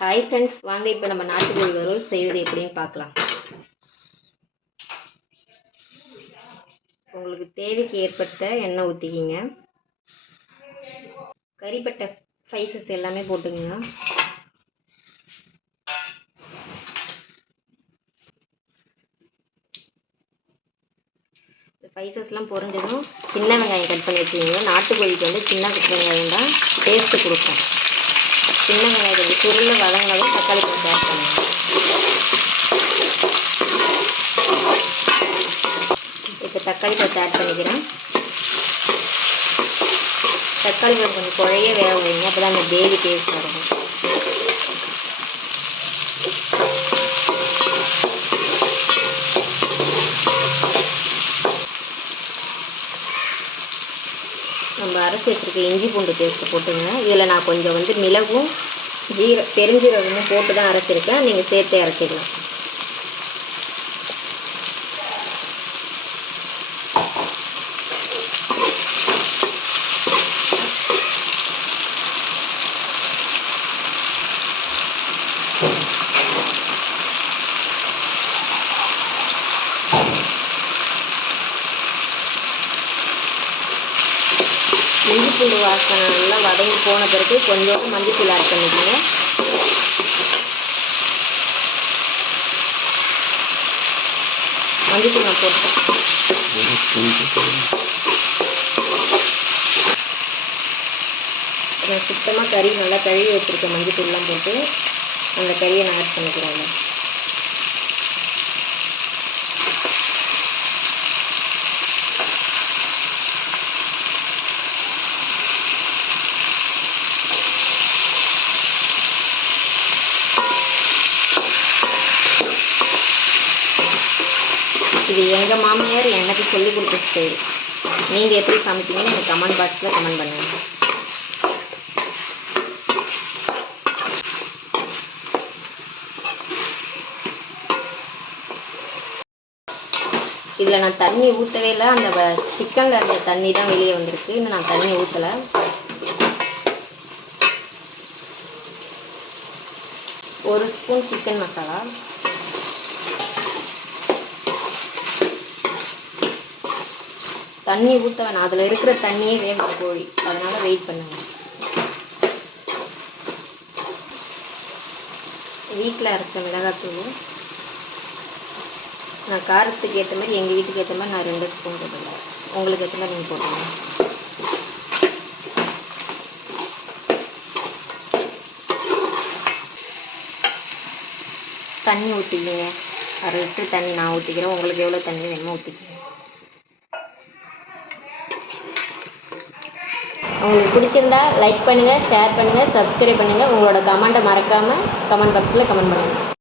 Hi friends, வாங்க இப்போ நம்ம நாட்டுக்கோழி வறுவல் செய்வது எப்படின்னு பார்க்கலாம். உங்களுக்கு தேவைக்கு ஏற்பட்ட எண்ணெய் ஊற்றிக்கிங்க. கறிப்பட்டை ஸ்பைசஸ் எல்லாமே போட்டுக்கங்க. ஸ்பைசஸ்லாம் பொரிஞ்சதும் சின்ன வெங்காயம் கட் பண்ணி வச்சுக்கோங்க. நாட்டுக்கோழிக்கு வந்து சின்ன வெங்காயம் தான் டேஸ்ட்டு கொடுக்கும். சின்ன வெங்காயத்துக்கு சுருளில் வதங்கினதும் தக்காளி போட்டு ஆட் பண்ணுங்க. இப்போ தக்காளி போட்டு ஆட் பண்ணிக்கிறேன். தக்காளி போட்டு கொஞ்சம் குழைய வேக வைங்க, அப்போ தான் அந்த கிரேவி டேஸ்ட் வரும். நம்ம அரைச்சி வச்சுருக்க இஞ்சி பூண்டு பேஸ்ட்டு போட்டுங்க. இதில் நான் கொஞ்சம் வந்து மிளகும் பெருஞ்சீரகமும் போட்டு தான் அரைச்சிருக்கேன். நீங்கள் சேர்த்தே அரைச்சிக்கலாம். இஞ்சி பூண்டு வாசனை நல்லா வதங்கி போன பிறகு கொஞ்சோண்டு மஞ்சள் ஆட் பண்ணிக்கோங்க. மஞ்சள் நான் போட்டேன். சுத்தமாக கறி நல்லா கழுவி வச்சுருக்கேன். மஞ்சள் தூள்லாம் போட்டு அந்த கறியை நான் ஆட் பண்ணிக்கிறேன். இது எங்கள் மாமியார் எனக்கு சொல்லி கொடுத்த ஸ்டைல். நீங்கள் எப்படி சமைப்பீங்கன்னு எனக்கு கமெண்ட் பாக்ஸில் கமெண்ட் பண்ணுங்கள். இதில் நான் தண்ணி ஊற்றவே இல்லை. அந்த சிக்கனில் இருந்த தண்ணி தான் வெளியே வந்திருக்கு. இன்னும் நான் தண்ணி ஊற்றலை. ஒரு ஸ்பூன் சிக்கன் மசாலா, தண்ணி ஊற்ற வேணாம், அதில் இருக்கிற தண்ணியே வேக கோழி, அதனால் வெயிட் பண்ணுங்க. வீட்டில் அரைச்ச மிளகாத்தூள். நான் காரத்துக்கு ஏற்ற மாதிரி, எங்கள் வீட்டுக்கு ஏற்ற மாதிரி நான் 2 ஸ்பூன் போட்டுருந்தேன். உங்களுக்கு ஏற்ற மாதிரி நீங்கள் போட்டுருங்க. தண்ணி ஊற்றிக்கிங்க. 1/2 லிட்டர் தண்ணி நான் ஊற்றிக்கிறேன். உங்களுக்கு எவ்வளோ தண்ணி வேணுமோ ஊற்றிக்கிங்க. உங்களுக்கு பிடிச்சிருந்தா லைக் பண்ணுங்கள், ஷேர் பண்ணுங்கள், சப்ஸ்கிரைப் பண்ணுங்கள். உங்களோட கமெண்ட்டை மறக்காமல் கமெண்ட் பாக்ஸில் கமெண்ட் பண்ணுங்கள்.